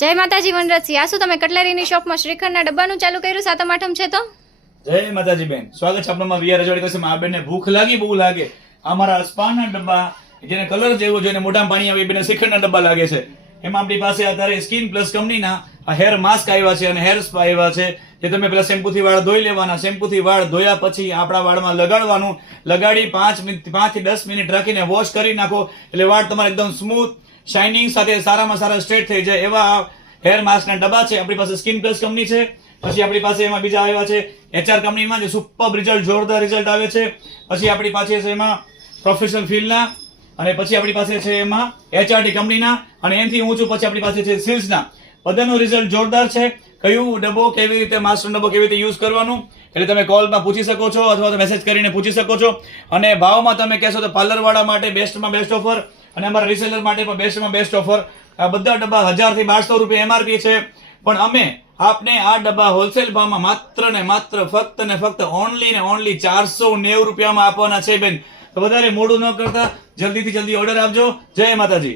જય માતાજી વનરાજસિંહ, આ શું તમે કટલેરીની શોપમાં શ્રીખંડના ડબ્બાનું ચાલુ કર્યું? સાતમ આઠમ છે તો જય માતાજી બેન, સ્વાગત છે આપણામાં વીઆર રજવાડી કસે. આ બેનને ભૂખ લાગી, બહુ લાગે. અમારા સ્પાના ડબ્બા જેને કલર જેવો જોઈને મોઢામાં પાણી આવે એ બેને શ્રીખંડના ડબ્બા લાગે છે. એમાં આપણી પાસે અત્યારે સ્કિન પ્લસ કંપનીના આ હેર માસ્ક આવ્યા છે અને હેર સ્પા આવ્યા છે, જે તમે પેલા શેમ્પૂથી વાળ ધોઈ લેવાના. શેમ્પૂથી વાળ ધોયા પછી આપણા વાળમાં લગાડવાનું. લગાડી 5 થી 10 મિનિટ રાખીને વોશ કરી નાખો એટલે વાળ તમારા એકદમ સ્મૂથ શાઇનિંગ સાથે સારામાં સારા સ્ટ્રેટ થઈ જાય. એવા હેર માસ્કના ડબ્બા છે આપણી પાસે. સ્કિન પ્લસ કંપની છે. પછી આપણી પાસે એમાં બીજા આવ્યા છે એચઆર કંપનીમાં, જે સુપર રિઝલ્ટ, જોરદાર રિઝલ્ટ આવે છે. પછી આપણી પાસે છે એમાં પ્રોફેશનલ ફીલ્ડના, અને પછી આપણી પાસે છે એમાં એચઆરટી કંપનીના, અને એનાથી ઊંચું પછી આપણી પાસે છે સિલ્સના. બધાનો રિઝલ્ટ જોરદાર છે. કયું ડબ્બો કેવી રીતે, માસ્ટર ડબ્બો કેવી રીતે યુઝ કરવાનું એટલે તમે કોલમાં પૂછી શકો છો અથવા તો મેસેજ કરીને પૂછી શકો છો. અને ભાવમાં તમે કહેશો તો પાર્લર વાળા માટે બેસ્ટમાં બેસ્ટ ઓફર, અને અમારા રિસેલર માટે પણ બેસ્ટમાં બેસ્ટ ઓફર. આ બધા ડબ્બા 1000 થી 1200 રૂપિયા એમઆરપી છે, પણ અમે આપને આ ડબ્બા હોલસેલ ભાવમાં માત્ર ને માત્ર ફક્ત ને ફક્ત ઓનલી 490 રૂપિયામાં આપવાના છે બેન. તો વધારે મોડું ન કરતા જલ્દીથી જલ્દી ઓર્ડર આપજો. જય માતાજી.